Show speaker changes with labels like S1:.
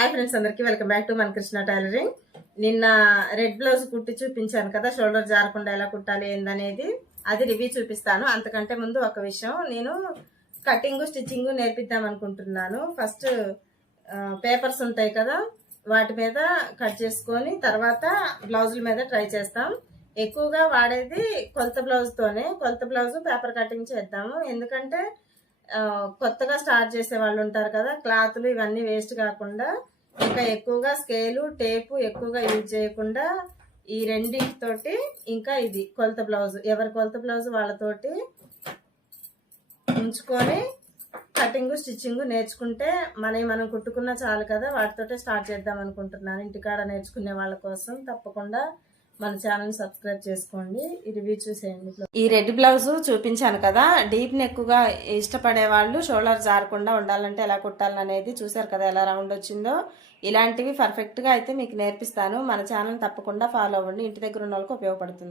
S1: Hi friends అందరికీ welcome back to మన Krishna tailoring నిన్న రెడ్ బ్లౌజ్ కుట్టి చూపించాను కదా షోల్డర్ జారకుండా ఎలా కుట్టాలి ఏందనేది అది రివ్యూ చూపిస్తాను. అంతకంటే ముందు ఒక విషయం నేను కటింగ్ స్టిచ్చింగ్ నేర్పిద్దాం అనుకుంటున్నాను. ఫస్ట్ పేపర్స్ ఉంటాయి కదా వాటి మీద కట్ చేసుకొని తర్వాత బ్లౌజుల మీద ట్రై చేస్తాం. ఎక్కువగా వాడేది కొలత బ్లౌజ్తోనే కొలత బ్లౌజ్ పేపర్ కటింగ్ చేద్దాము. ఎందుకంటే కొత్తగా స్టార్ట్ చేసే వాళ్ళు ఉంటారు కదా క్లాతులు ఇవన్నీ వేస్ట్ కాకుండా ఇంకా ఎక్కువగా స్కేలు టేపు ఎక్కువగా యూజ్ చేయకుండా ఈ రెండింటితోటి ఇంకా ఇది కొలత బ్లౌజ్. ఎవరి కొలత బ్లౌజ్ వాళ్ళతోటి ఉంచుకొని కటింగ్ స్టిచ్చింగ్ నేర్చుకుంటే మనవి మనం కుట్టుకున్న చాలు కదా వాటితోటే స్టార్ట్ చేద్దాం అనుకుంటున్నాను. ఇంటికాడ నేర్చుకునే వాళ్ళ కోసం తప్పకుండా మన ఛానల్ సబ్స్క్రైబ్ చేసుకోండి. రివ్యూ చూసేయండి ఈ రెడ్ బ్లౌజ్ చూపించాను కదా డీప్ ఎక్కువగా ఇష్టపడే వాళ్ళు షోల్డర్ జారకుండా ఉండాలంటే ఎలా కుట్టాలని అనేది చూసారు కదా ఎలా రౌండ్ వచ్చిందో. ఇలాంటివి పర్ఫెక్ట్గా అయితే మీకు నేర్పిస్తాను. మన ఛానల్ తప్పకుండా ఫాలో అవ్వండి. ఇంటి దగ్గర ఉన్న వాళ్ళకి ఉపయోగపడుతుంది.